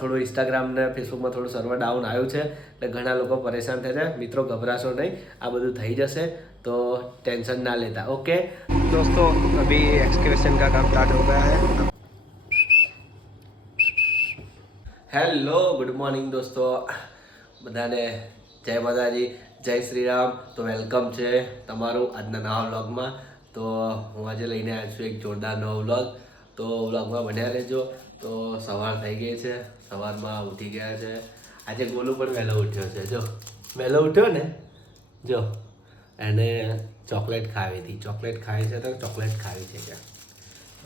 થોડું ઇન્સ્ટાગ્રામ ને ફેસબુકમાં થોડું સર્વર ડાઉન આવ્યું છે એટલે ઘણા લોકો પરેશાન થયા છે. મિત્રો ગભરાશો નહીં. આ બધું થઈ જશે તો ટેન્શન ના લેતા. ઓકે દોસ્તો અભી એક્સકેવેશન કા કામ સ્ટાર્ટ હો ગયા હૈ. હેલો ગુડ મોર્નિંગ દોસ્તો. બધાને જય માતાજી જય શ્રી રામ. તો વેલકમ છે તમારું આજના નવા વ્લોગમાં તો હું આજે લઈને આવ્યો છું એક જોરદાર નવો વ્લોગ તો વ્લોગમાં બન્યા રહેજો તો સવાર થઈ ગઈ છે. સવારમાં ઉઠી ગયા છે. આજે ગોલુ પણ વહેલો ઉઠ્યો છે. જો, વહેલો ઉઠ્યો ને? જો, એને ચોકલેટ ખાવી હતી. ચોકલેટ ખાવી છે તો ચોકલેટ ખાવી છે ત્યાં.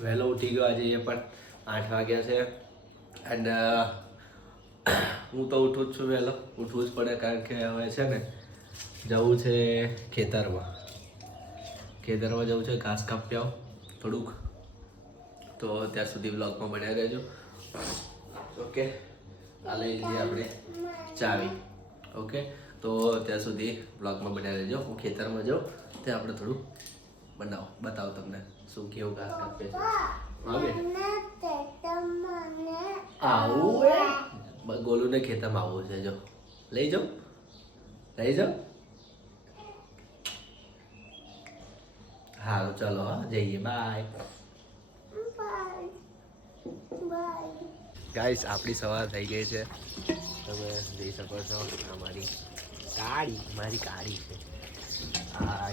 વહેલો ઉઠી ગયો આજે એ પણ આઠ વાગ્યા છે. એન્ડ હું તો ઉઠું જ છું વહેલો. ઉઠવું જ પડે કારણ કે હવે છે ને, જવું છે ખેતરમાં. ખેતરમાં જવું છે ઘાસ કાપ્યા. થોડુંક તો ત્યાં સુધી બ્લોગમાં બન્યા રહેજો. ઓકે? આ લઈ લઈએ આપણે ચાવી. ઓકે? તો ત્યાં સુધી બ્લોગમાં બન્યા રહેજો. હું ખેતરમાં જાઉં. ત્યાં આપણે થોડું બનાવો. બતાવો તમને શું કેવું ઘાસ કાપે છે. આવું ગોલુને ખેતરમાં આવવું છે, જો. લઈ જાઉં? લઈ જાઉં? સારું ચલો, હા. જઈએ. બાય. ગાઈસ આપણી સવાર થઈ ગઈ છે. તમે જોઈ શકો છો, આ મારી કાળી મારી કાળી છે. આ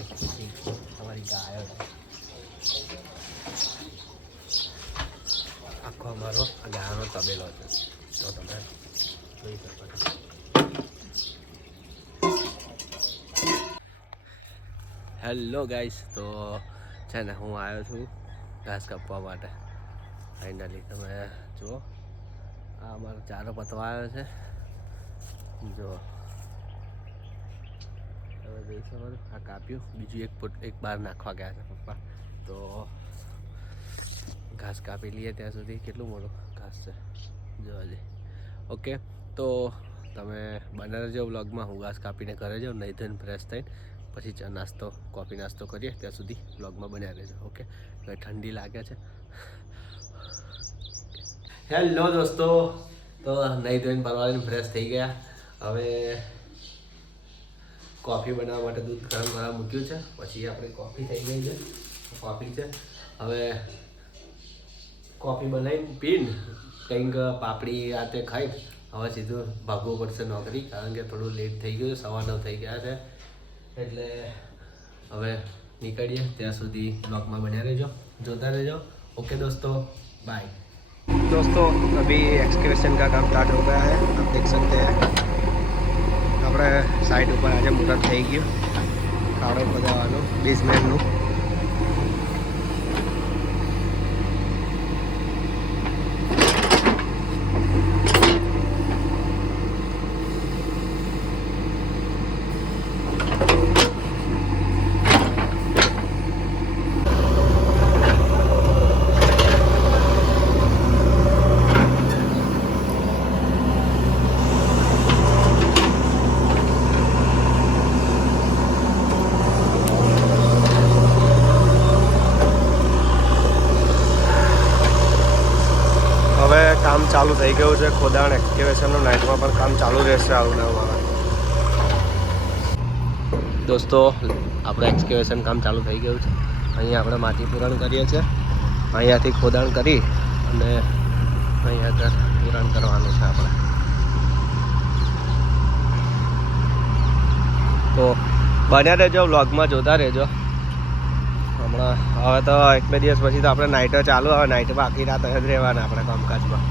તમારી ગાયો આખો અમારો આ ગાયનો તબેલો છે. તો તમે જોઈ શકો છો. હેલો ગાઈસ તો છે ને, હું આવ્યો છું ઘાસ કાપવા માટે. ફાઇનલી તમે જુઓ. આ અમારો ચારો પતવા આવ્યો છે. જો તમે જોઈ શકો આ કાપ્યું. બીજું એક એક બાર નાખવા ગયા છે પપ્પા. તો ઘાસ કાપી લઈએ ત્યાં સુધી. કેટલું મોટું ઘાસ છે? જો હજી. ઓકે, તો તમે બને રહેજો વ્લોગમાં હું ઘાસ કાપીને ઘરે જાઉં, નહીં ધોઈને ફ્રેશ થઈને પછી નાસ્તો, કોફી નાસ્તો કરીએ, ત્યાં સુધી વ્લોગમાં બન્યા રહેજો ઓકે? હવે ઠંડી લાગે છે. હેલો દોસ્તો. તો નહીં ધોઈને પરવારીને ફ્રેશ થઈ ગયા. હવે કોફી બનાવવા માટે દૂધ ગરમ કરવા મૂક્યું છે. પછી આપણે કોફી થઈ ગઈ છે. કોફી છે. હવે કોફી બનાવીને પીન કંઈક પાપડી આ તે ખાઈ હવે સીધું ભાગવું પડશે નોકરી, કારણ કે થોડું લેટ થઈ ગયું છે, સવા નવ થઈ ગયા છે. એટલે હવે નીકળીએ ત્યાં સુધી બ્લોગમાં બન્યા રહેજો. જોતા રહેજો. ઓકે દોસ્તો. બાય दोस्तों अभी एक्सकेवेशन का काम स्टार्ट हो गया है आप देख सकते हैं આપણે સાઈડ ઉપર આજે મુહૂર્ત થઈ ગયું ખાડો પધારવાનો બેઝમેન્ટનું ચાલુ થઈ ગયું છે. ખોદાણ એક્સકેવેશનનું નાઇટમાં પણ કામ ચાલુ રહેશે આવનારમાં દોસ્તો, આપણે એક્સકેવેશન કામ ચાલુ થઈ ગયું છે. અહીંયા આપણે માટી પૂરણ કરીએ છીએ. અહીંયાથી ખોદાણ કરી અને અહીંયા પૂરણ કરવાનું છે આપણે. તો બન્યા રહેજો, વ્લોગમાં જોતા રહેજો. હમણાં, હવે તો એક બે દિવસ પછી તો આપણે નાઇટો ચાલુ હવે નાઇટમાં આખી રાત જ રહેવાના આપણે કામકાજમાં.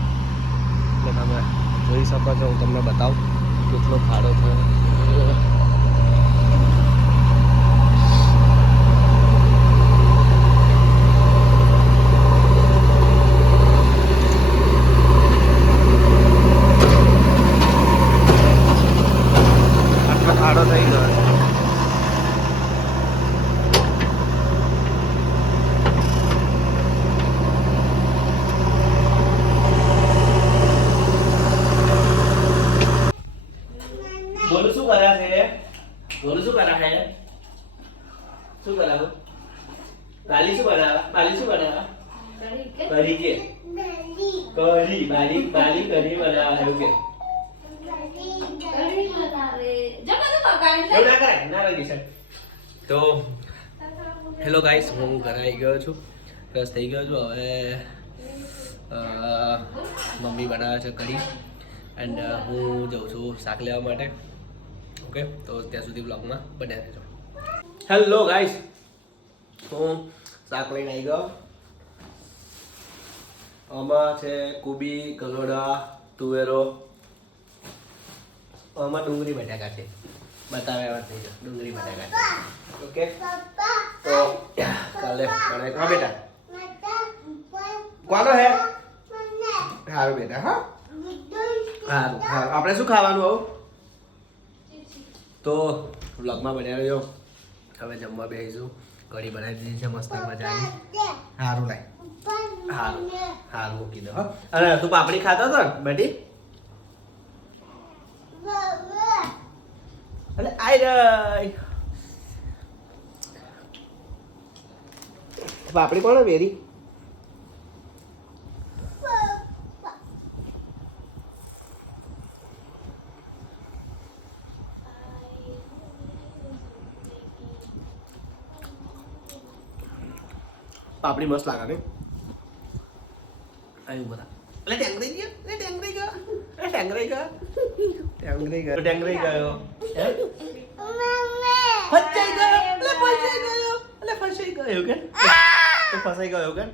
તમે જોઈ શકો છો હું તમને બતાવું કેટલો ખાડો છે. આટલો ખાડો થઈ ગયો બોલું શું કર્યા છે બોલું શું કર્યા છે શું કરાવું પાલી શું બનાવા પાલી શું બનાવા કરી કે કરી બારીક બારીક કરી બનાવે એવું કે. તો હેલો ગાઈસ હું ઘરે આવી ગયો છું. ફ્રેશ થઈ ગયો છું. હવે મમ્મી બનાવે છે કઢી. એન્ડ હું જઉં છું શાક લેવા માટે. ઓકે? તો ત્યાં સુધી બ્લોગમાં બન્યા રહેજો. હેલો ગાઈસ હું શાક લઈને આવી ગયો. આમાં છે કુબી ગલોડા તુવેરો. આમાં ડુંગળી, બટાકા છે. બતાવે વાત થઈ જાય. ડુંગળી, બટાકા ઓકે? તો કાલે બનાવી હા, બેટા. કોનો હે? સારું બેટા, હા? સારું સારું આપણે શું ખાવાનું આવું? તો વ્લોગમાં બન્યા રહ્યો. હવે જમવા બેસીશું. કઢી બનાવી દીધી છે, મસ્ત મજાની. સારું લાય. સારું સારું મૂકી દો અને તું પાપડી ખાતો હતો ને, બેટી? અરે આઈ પાપડી કોણ વેરી પાપડી મસ્ત લાગે ને. આવ્યું બધા એટલે ટેંગરાઈ ગયો એટલે ટેંગરાઈ ગયો એટલે ટેંગરાઈ ગયો ટેંગરાઈ ગયો ટેંગરાઈ ગયો? ફસાઈ ગયો એટલે ફસાઈ ગયો એટલે ફસાઈ ગયો કે તો ફસાઈ ગયો કે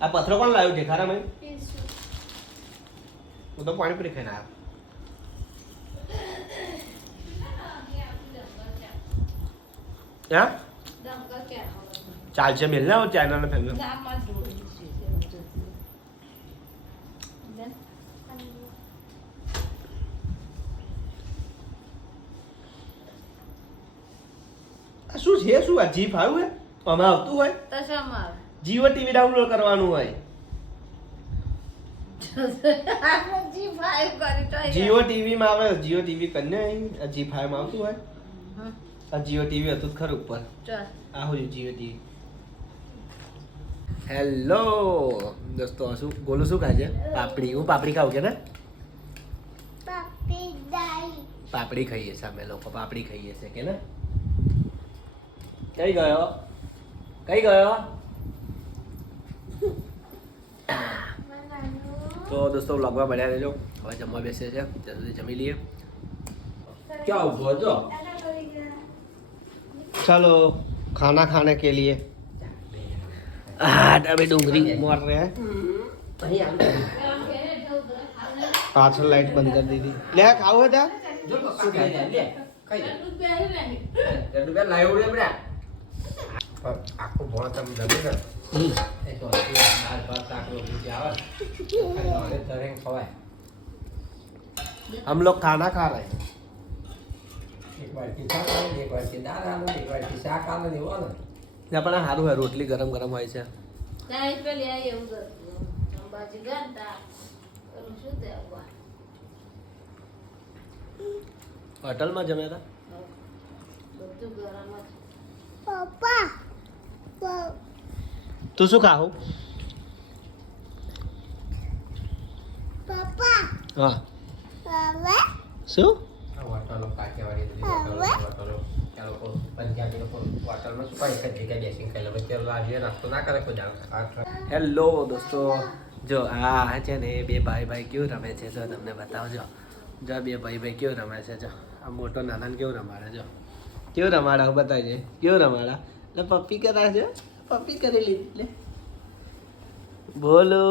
આ પથરો કોણ લાવ્યો દેખાડા મેં હું તો પાણીપુરી ખાઈને આવ્યો હા ચાલશે મેલ ના ચાઇના ને ફેમિલી શું છે શું આ જીપ આવ્યું હે? આમાં આવતું હોય? જીઓ ટીવી ડાઉનલોડ કરવાનું હોય. જીઓ ટીવી માં આવે જીઓ ટીવી અહીં જી ફાઈવમાં આવતું હોય? આ જીઓ ટીવી હતું ખરું ઉપર. આ હોય જીઓ ટીવી. હેલો. દોસ્તો શું ગોલું શું ખાય છે? પાપડી. હું પાપડી ખાઉં છે ને? પાપડી ખાઈએ છીએ અમે લોકો પાપડી ખાઈએ છીએ કે ને? કઈ ગયો? કઈ ગયો? તો દોસ્તો લગવા મળ્યા રહેજો. હવે જમવા બેસીએ છે ત્યાં સુધી જમી લઈએ. ક્યાં ચાલો ખાના ખાને કે લીએ? આ અબે ડુંગળી મોર રહે પાછળ લાઈટ બંધ કરી દીધી લે ખાવું હતા આખું ભોળ તમે જમી ને એ તો હજી દાળ ભાત શાક રોટલી જે આવે ને, ઘરે તરીને ખવાય हम लोग खाना खा रहे हैं એક વાટકી શાક આવે ને, એક વાટકી દાળ આવે ને, એક વાટકી ત્યાં પણ સારું હોય રોટલી ગરમ ગરમ હોય છે. હોટલમાં જમ્યા હતા તું શું ખાવું હા. શું? આ લોકો પંજાબી લોકો હોટલમાં શું એક જ જગ્યાએ બેસીને ખાઈ લે. પછી પેલો નાસ્તો ના કરે કોઈ દાડો. હેલો દોસ્તો. જો આ છે ને બે ભાઈ ભાઈ કેવું રમે છે? જો તમને બતાવજો. જો બે ભાઈ ભાઈ કેવું રમે છે? જો આ મોટો નાનાને કેવું રમાડે? જો. કેવું રમાડા? બતાવજે કેવું રમાડા? એટલે પપ્પી કરા છે. પપ્પી કરી લીધી બોલો.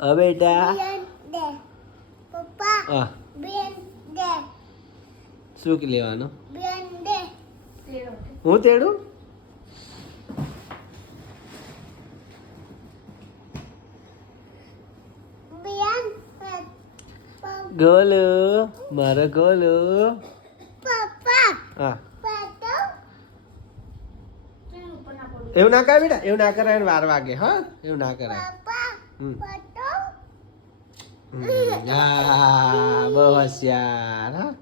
હવે બેટા. હા. શું લેવાનું? હું તેડું? ગોલો મારો ગોલો. હા. એવું ના કરાય બેટા એવું ના કરાય વાર વાગે હા. એવું ના કરાય. બહુ હોશિયાર હા.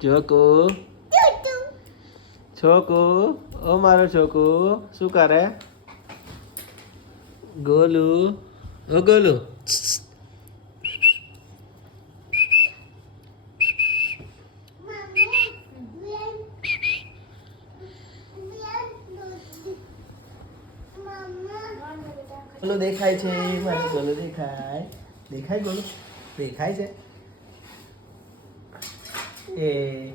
ચોકુ છોકુ ઓ મારો છોકુ શું કરે ગોલુ ઓ ગોલુ ગોલુ દેખાય છે મારો ગોલુ દેખાય દેખાય ગોલુ દેખાય છે એ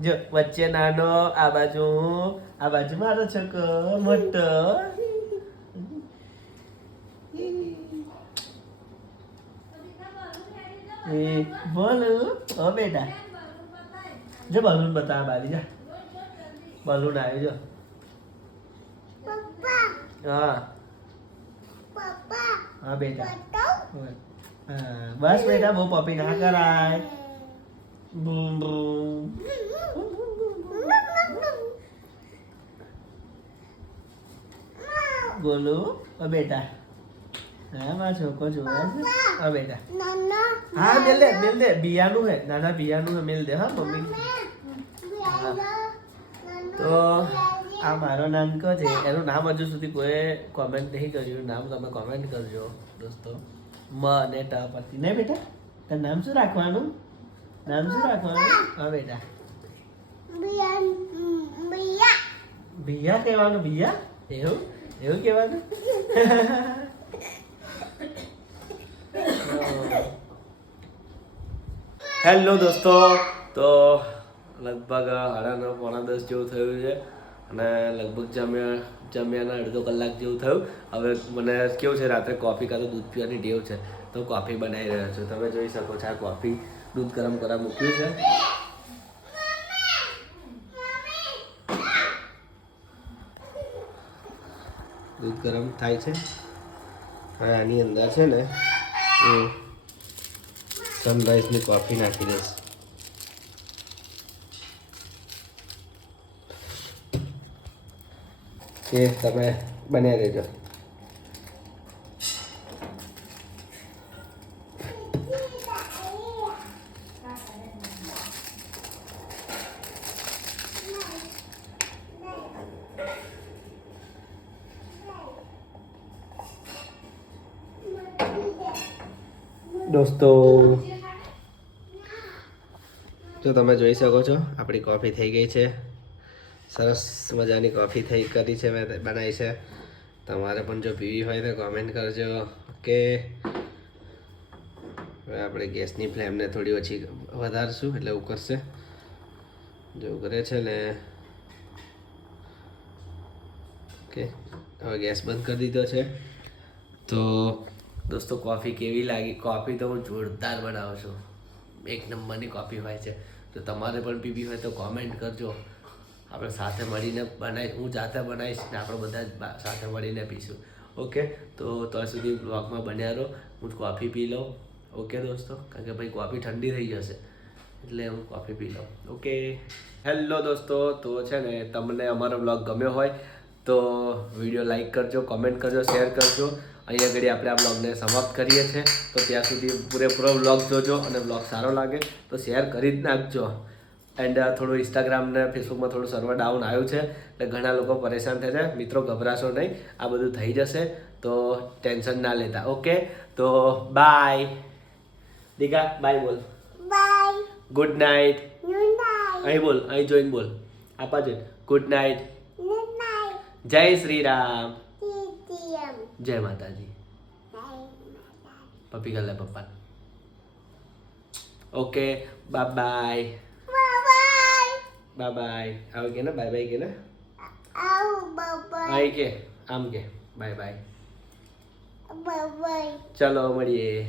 જો વચ્ચે નાનો આ બાજુ હું આ બાજુ મારો છોકરો મોટો એ બોલો ઓ બેટા જો બલૂન બતાવ બારી જા બલૂન આવ્યો જો હા હા બેટા હા બસ બેટા બહુ પપી ના કરાય બૂમ બૂમ બોલો ઓ બેટા હા મારો છોકરો જોવા છે હા બેટા હા મેલ દે મેલ દે. બિયાનું હે નાના બિયાનું હે મેલ દે હા મમ્મી. તો આ મારો નાનકો છે. એનું નામ હજુ સુધી કોઈ કોમેન્ટ નહીં કર્યું. નામ તમે કોમેન્ટ કરજો દોસ્તો. મ અને ટ પરથી. નહીં બેટા? તારું નામ શું રાખવાનું? નામ શું રાખવાનું? હા બેટા. ભૈયા કહેવાનું ભૈયા એવું? એવું કહેવાનું? હેલો દોસ્તો. તો લગભગ સાડા નવ પોણા દસ જેવું થયું છે અને લગભગ જમ્યા જમ્યાના અડધો કલાક જેવું થયું. હવે મને કેવું છે રાત્રે કોફી કાં તો દૂધ પીવાની ટેવ છે. તો કોફી બનાવી રહ્યો છું. તમે જોઈ શકો છો આ કોફી દૂધ ગરમ કરવા મૂક્યું છે. દૂધ ગરમ થાય છે. હવે આની અંદર છે ને, હું સનરાઈઝની કોફી નાખી દઈશ. એ તમે બન્યા રહેજો. દોસ્તો. જો તમે જોઈ શકો છો, આપણી કોફી થઈ ગઈ છે. સરસ મજાની કોફી થઈ કરી છે, મેં બનાવી છે. તમારે પણ જો પીવી હોય તો કોમેન્ટ કરજો કે હવે આપણે ગેસની ફ્લેમને થોડી ઓછી વધારશું, એટલે ઉકળશે જો ઉકળે છે ને. ઓકે, હવે ગેસ બંધ કરી દીધો છે. તો દોસ્તો કોફી કેવી લાગી? કોફી તો હું જોરદાર બનાવું છું. એક નંબરની કોફી હોય છે. તો તમારે પણ પીવી હોય તો કોમેન્ટ કરજો. આપણે સાથે મળીને બનાવી હું જાતે બનાવીશ ને આપણે બધા સાથે મળીને પીશું. ઓકે તો ત્યાં સુધી બ્લોગમાં બન્યા રહો. હું કોફી પી લઉં. ઓકે દોસ્તો? કારણ કે ભાઈ કોફી ઠંડી થઈ જશે. એટલે હું કોફી પી લઉં. ઓકે હેલો દોસ્તો. તો છે ને, તમને અમારો બ્લોગ ગમ્યો હોય તો વીડિયો લાઈક કરજો કોમેન્ટ કરજો શેર કરજો. અહીંયા આગળ આપણે આ બ્લોગને સમાપ્ત કરીએ છીએ. તો ત્યાં સુધી પૂરેપૂરો બ્લોગ જોજો અને બ્લોગ સારો લાગે તો શેર કરી જ નાખજો. એન્ડ થોડું ઇન્સ્ટાગ્રામ ને ફેસબુકમાં થોડું સર્વર ડાઉન આવ્યું છે એટલે ઘણા લોકો પરેશાન થયા છે. મિત્રો ગભરાશો નહીં આ બધું થઈ જશે. તો ટેન્શન ના લેતા. ઓકે તો બાય દીકા બાય બોલ. ગુડ નાઇટ અહીં બોલ અહીં જોઈને બોલ. આપા જોઈ ગુડ નાઇટ જય શ્રી રામ. જય માતાજી. પપ્પી ગલે પપ્પા okay bye bye bye bye આવે કે ને? બાય બાય કે ને? આઈ કે આમ કે. બાય બાય ચલો મળીએ.